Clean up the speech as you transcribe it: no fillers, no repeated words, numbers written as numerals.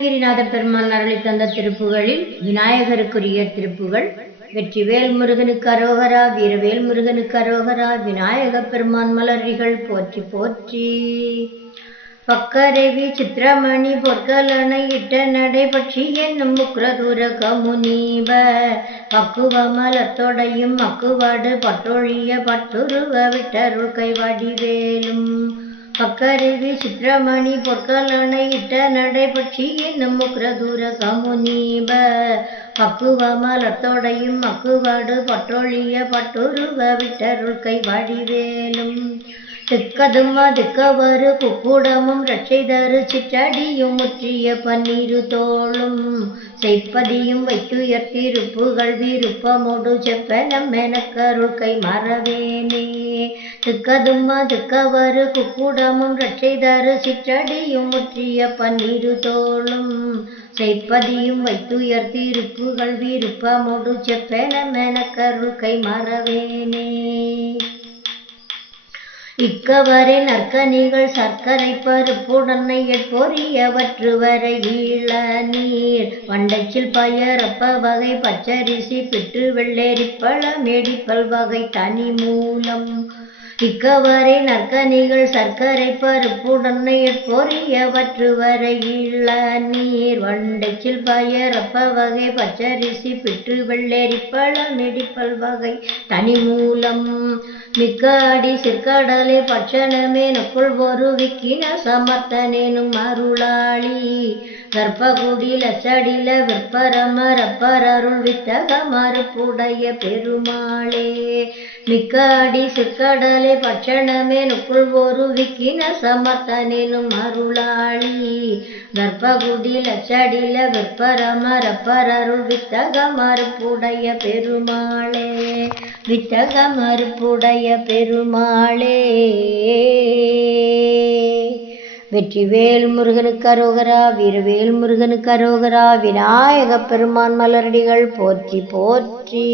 கிரிநாத பெருமான் அருளி தந்த திருப்புகளில் விநாயகருக்குரிய திருப்புகள். வெற்றிவேல் முருகனுக்கு அரோகரா, வீரவேல் முருகனுக்கு அரோகரா, விநாயக பெருமான் மலரிகள் போற்றி போற்றி. பக்கரவி சித்திரமணி பொற்கலனை இட்ட நடை பற்றி என்னும் முக்ரதூர கமுனீப பக்குவ மலத்தொடையும் மக்குவாடு பற்றொழிய பட்டுருவ விட்டருள் கைவடிவேலும். பக்கருவி சித்திரமணி பொற்கலனை இட்ட நடை பற்றி என்னும் முக்ரதூர கமுனீப பக்குவ மலத்தொடையும் மக்குவாடு பற்றொழிய பட்டுருவ விட்டருள் கைவடிவேலும். திக்கதும் திக்கவரு குக்குடமும் ரட்சைதரு சிற்றடியும் முற்றிய பன்னிரு தோளும் செய்ப்பதியும் வைத்துயர்த்திருப்புகள் விருப்பமோடு செப்பனம் எனக்கருள் கை மறவேனே. திக்கதும் திக்கவரு குக்குடமும் ரட்சைதரு சிற்றடியும் முற்றிய பன்னிரு தோளும் செய்ப்பதியும் வைத்துயர்த்திருப்புகள் விருப்பமோடு செப்பனம் எனக்கருள் கை மறவேனே. இக்கவரை நற்கனிகள் சர்க்கரை பருப்புடனை எட்பொறியவற்று வரை ஈழ நீர் வண்டைச்சில் பயரப்ப வகை பச்சரிசி பிட்டு வெள்ளேரிப்பழ மேடிப்பல் வகை தனி மூலம். இக்கவரை நற்கனிகள் சர்க்கரை பருப்புடனை எட்பொறியவற்று வரை ஈழ நீர் வண்டைச்சில் பயரப்ப வகை பச்சரிசி பிட்டு வெள்ளேரிப்பழ மேடிப்பல் வகை தனி மூலம். மிக்க அடி சிற்கடலை பட்சணமேனுக்குள் ஒரு விக்கின சமர்த்தனேனும் அருளாளி கற்பகுடி லச்சடில விற்பரம ரப்பரருள் வித்தக மறுப்புடைய பெருமாளே. மிக்க அடி சிற்கடலை பட்சணமேனுக்குள் ஒரு விக்கின சமர்த்தனேனும் அருளாளி கற்பகுடி லச்சடில விற்பரம ரப்பரருள் வித்தக மறுப்புடைய பெருமாளே. வித்தக மறுப்புடைய பெருமாளே. வெற்றிவேல் முருகனுக்கு அரோகரா, வீரவேல் முருகனுக்கு அரோகரா, விநாயக பெருமான் மலரடிகள் போற்றி போற்றி.